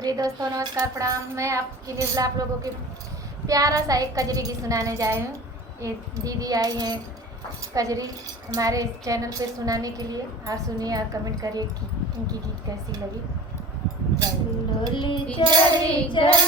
प्रिय दोस्तों नमस्कार प्रणाम। मैं आपके लिए आप लोगों के प्यारा सा एक कजरी गीत सुनाने जाए हूँ। ये दीदी आई हैं कजरी हमारे चैनल पे सुनाने के लिए। और सुनिए और कमेंट करिए कि इनकी गीत कैसी लगी। डोली चली चल